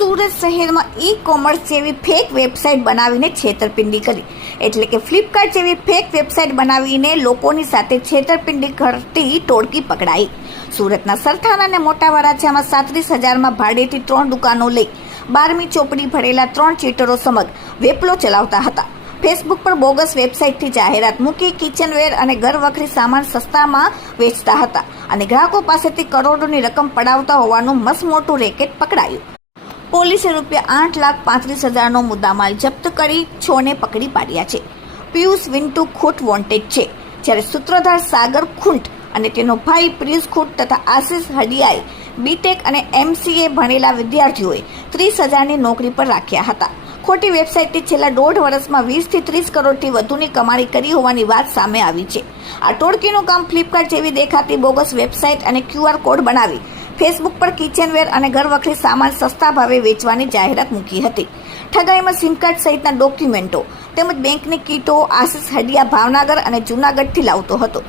સુરત શહેરમાં e commerce જેવી fake website બનાવીને છેતરપિંડી કરી. એટલે કે ફ્લિપકાર્ટ જેવી ફેક વેબસાઇટ બનાવીને લોકોની સાથે છેતરપિંડી કરતી ટોળકી પકડાઈ. સુરતના સરથાણા અને મોટા વરાછામાં સાત્રીસ હજારમાં ભાડેથી ત્રણ દુકાનો લઈ. બારમી ચોપડી ભરેલા ત્રણ ચીટરો સમગ વેપલો ચલાવતા હતા. ફેસબુક પર બોગસ વેબસાઇટથી જાહેરાત મૂકી કિચનવેર અને ઘર વખરી સામાન સસ્તામાં વેચતા હતા. અને ગ્રાહકો પાસેથી કરોડોની રકમ પડાવતા હોવાનું મસમોટું રેકેટ પકડાયું. પોલીસે રૂપિયા આઠ લાખ પાંત્રીસ હજારનો મુદ્દામાલ જપ્ત કરી છોને પકડી પાડ્યા છે. પિયુષ વિન્ટુ ખૂટ વોન્ટેડ છે. જ્યારે સૂત્રધાર સાગર ખૂંટ અને તેનો ભાઈ પિયુષ ખૂટ તથા આશિષ હડિયાએ બીટેક અને એમસીએ ભણેલા વિદ્યાર્થીઓએ ત્રીસ હજારની નોકરી પર રાખ્યા હતા. ખોટી વેબસાઇટથી છેલ્લા દોઢ વર્ષમાં વીસથી ત્રીસ કરોડથી વધુની કમાણી કરી હોવાની વાત સામે આવી છે. આ ટોળકીનું કામ ફ્લિપકાર્ટ જેવી દેખાતી બોગસ વેબસાઇટ અને ક્યુઆર કોડ બનાવી ફેસબુક પર કિચનવેર અને ઘરવખરી સામાન સસ્તા ભાવે વેચવાની જાહેરાત મૂકી હતી. ઠગાઈમાં સિમ કાર્ડ સહિતના ડોક્યુમેન્ટો તેમજ બેંકની કીટો, આશિષ હડિયા ભાવનગર અને જૂનાગઢથી લાવતો હતો.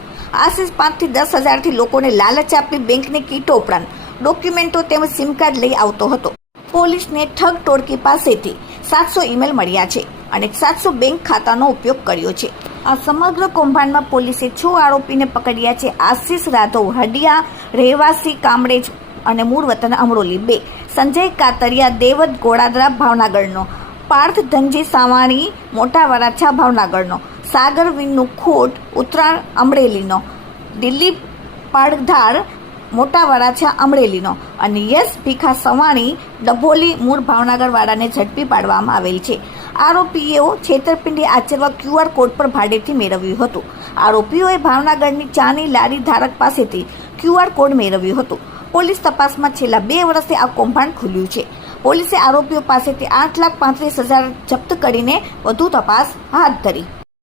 આશિષ પાંચથી દસ હજારથી લોકોને લાલચ આપી બેંકની કીટો ઉપરાંત ડોક્યુમેન્ટો તેમજ સિમ કાર્ડ લઈ આવતો હતો. પોલીસને ઠગ ટોળકી પાસેથી સાતસો ઈમેલ મળ્યા છે અને સાતસો બેંક ખાતાનો ઉપયોગ કર્યો છે. આ સમગ્ર કૌભાંડમાં પોલીસે છ આરોપીને પકડ્યા છે. આશિષ રાધવ હડિયા, રહેવાસી કામરેજ અને મૂળ વતન અમરોલી બે. સંજય કાતરિયા, દેવદ ગોળાદરા ભાવનગરનો. પાર્થ ધનજી સાવાણી મોટા વરાછા ભાવનગરનો. સાગર વિનનું ખોટ ઉત્તરાયણ અમરેલીનો. દિલીપ પાડધાર મોટા વરાછા અમરેલીનો. અને યશ ભીખા સવાણી, ડભોલી મૂળ ભાવનગરવાળાને ઝડપી પાડવામાં આવેલ છે. આરોપીઓ છેતરપિંડી આચરવા ક્યુઆર કોડ પર ભાડેથી મેળવ્યું હતું. આરોપીઓએ ભાવનગરની ચાની લારી ધારક પાસેથી ક્યુઆર કોડ મેળવ્યું હતું. પોલીસ તપાસમાં છેલ્લા બે વર્ષથી આ કૌભાંડ ખુલ્યું છે. પોલીસે આરોપીઓ પાસેથી આઠ લાખ પાંત્રીસ હજાર જપ્ત કરીને વધુ તપાસ હાથ ધરી.